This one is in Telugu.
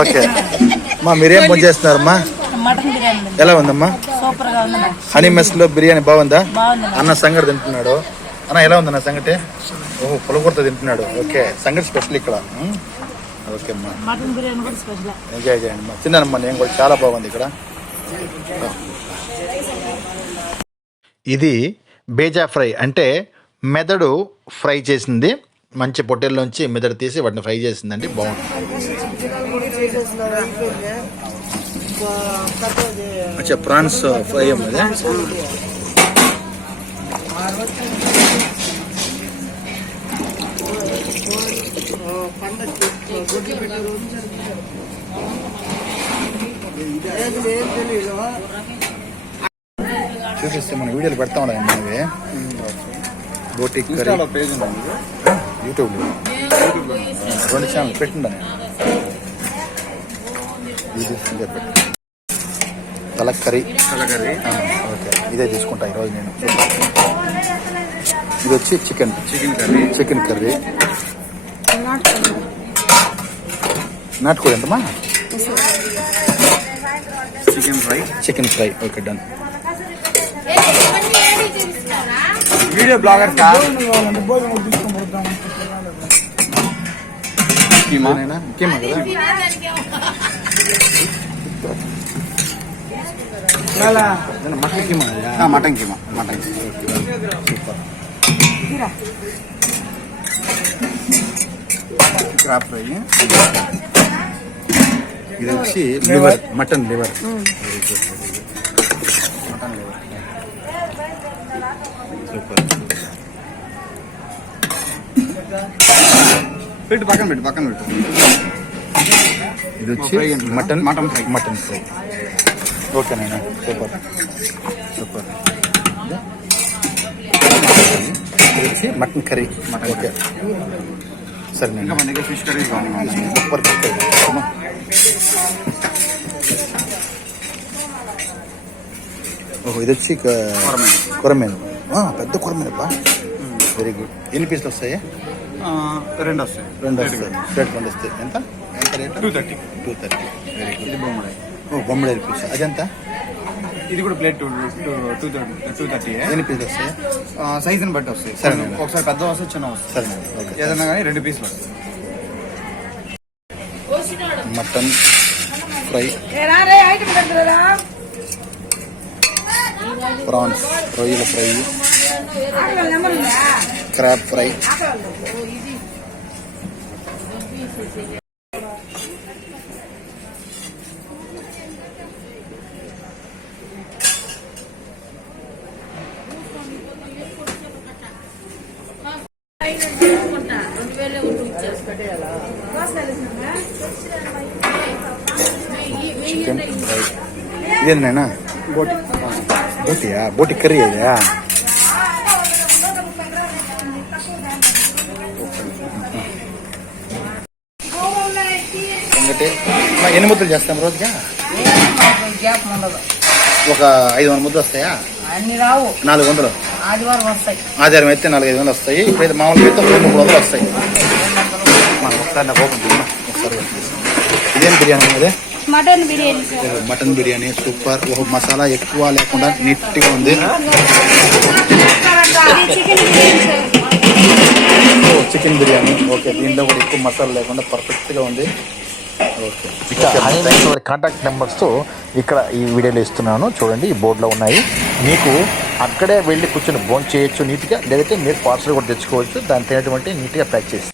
ఓకే మా మీరేం పని చేస్తున్నారమ్మా? ఎలా ఉందమ్మా? హనీ మెస్లో బిర్యానీ బాగుందా? అన్న సంగటి తింటున్నాడు. అన్న ఎలా ఉందన్న సంగటి? ఓహో పులకూరతో తింటున్నాడు. ఓకే సంగటి స్పెషల్ ఇక్కడ. ఓకే అమ్మా ఎంజాయ్ చేయండి అమ్మా. తిన్నానమ్మా నేను కూడా, చాలా బాగుంది ఇక్కడ. ఇది బేజా ఫ్రై అంటే మెదడు ఫ్రై చేసింది. మంచి పొట్టేల్లోంచి మెదడు తీసి వాటిని ఫ్రై చేసిందండి. బాగుంటుంది. అచ్చా ప్రాన్స్ ఫ్రై అమ్మది. చూపిస్తే మన వీడియోలు పెడతా ఉండాలి అవి. బోటి కర్రీ యూట్యూబ్లో 2 ఛానల్ పెట్టిండా. తలకర్రీ ఓకే ఇదే తీసుకుంటా ఈరోజు నేను. ఇది వచ్చి చికెన్ కర్రీ నాటుకోడి ఎంతమ్మా? Chicken fry okay done. Video blogger keema కదా mutton keema super. Crab fry. ఇది వచ్చి లివర్, మటన్ లివర్. సూపర్. పెట్టు పక్కన పెట్టు. ఇది వచ్చి మటన్ ఫ్రై. ఓకేనా సూపర్. ఇది వచ్చి మటన్ కర్రీ. ఓకే సరే నేను ఫిష్ కర్రీ సూపర్. ఓహో ఇది వచ్చి కొరమేను. పెద్ద కొరమేనప్పా. Very good. ఎన్ని పీసులు వస్తాయి? 2 వస్తాయి. ప్లేట్ 2 వస్తాయి. ఎంత రేట్? 230. Very good. ఇది బొమ్మడాయి. బొమ్మడాయి పీస్. అదెంత? ఇది కూడా ప్లేట్ 230. ఎన్ని పీసులు వస్తాయి? సైజుని బట్టి వస్తాయి. సరే ఒకసారి పెద్ద వస్తాయి, చిన్న వస్తాయి. సరే ఓకే. ఏదన్నా కానీ 2 పీసులు వస్తాయి. మటన్ ఫ్రై, ప్రాన్స్, రొయ్యల fry, crab fry. Chicken fry. ఇదేనా బోటియా? బోటి కర్రీ అదా? సంగటి ఎన్ని ముద్దలు చేస్తాం రోజుగా? ఒక 500 ముద్దలు వస్తాయా? 400. ఆదివారం అయితే 400-500 వస్తాయి. ఇప్పుడైతే మామూలుగా అయితే 300 వస్తాయి. ఒకసారి నాకు ఓపెన్ ఒకసారి. ఇదేం బిర్యానీ అదే? Mutton biryani super. ఒక మసాలా ఎక్కువ లేకుండా నీట్గా ఉంది. Chicken biryani okay. దీంట్లో కూడా ఎక్కువ మసాలా లేకుండా పర్ఫెక్ట్గా ఉంది. ఓకే. ఇక కాంటాక్ట్ నెంబర్స్ ఇక్కడ ఈ వీడియోలో ఇస్తున్నాను చూడండి. ఈ బోర్డులో ఉన్నాయి. మీకు అక్కడే వెళ్ళి కూర్చొని భోజనం చేయొచ్చు నీట్గా. లేదంటే మీరు పార్సల్ కూడా తెచ్చుకోవచ్చు. దాని తినేటువంటి నీట్గా ప్యాక్ చేసి